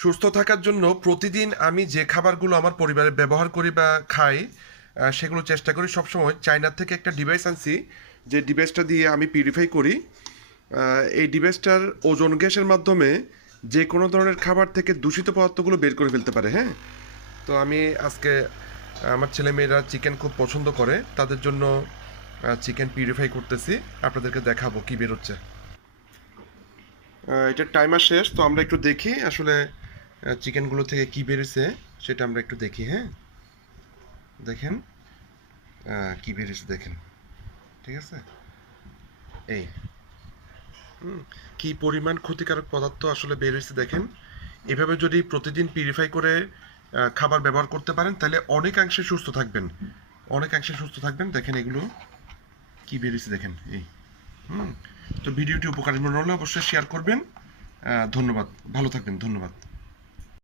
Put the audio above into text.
সুস্থ থাকার জন্য প্রতিদিন আমি যে খাবারগুলো আমার পরিবারে ব্যবহার করি বা খাই সেগুলো চেষ্টা করি সবসময়। চায়না থেকে একটা ডিভাইস আনছি, যে ডিভাইসটা দিয়ে আমি পিউরিফাই করি। এই ডিভাইসটার ওজোন গ্যাসের মাধ্যমে যে কোনো ধরনের খাবার থেকে দূষিত পদার্থগুলো বের করে ফেলতে পারে। হ্যাঁ, তো আমি আজকে আমার ছেলেমেয়েরা চিকেন খুব পছন্দ করে, তাদের জন্য চিকেন পিউরিফাই করতেছি। আপনাদেরকে দেখাবো কি বেরোচ্ছে। এটার টাইমার শেষ, তো আমরা একটু দেখি আসলে চিকেনগুলো থেকে কি বেরিয়েছে সেটা আমরা একটু দেখি। হ্যাঁ, দেখেন কি বেরিয়েছে দেখেন। ঠিক আছে, এই কি পরিমাণ ক্ষতিকারক পদার্থ আসলে বেরিয়েছে দেখেন। এভাবে যদি প্রতিদিন পিউরিফাই করে খাবার ব্যবহার করতে পারেন তাহলে অনেকাংশে সুস্থ থাকবেন, অনেকাংশে সুস্থ থাকবেন। দেখেন এগুলো কি বেরিয়েছে দেখেন। এই তো ভিডিওটি উপকারী মনে হলে অবশ্যই শেয়ার করবেন। ধন্যবাদ, ভালো থাকবেন, ধন্যবাদ।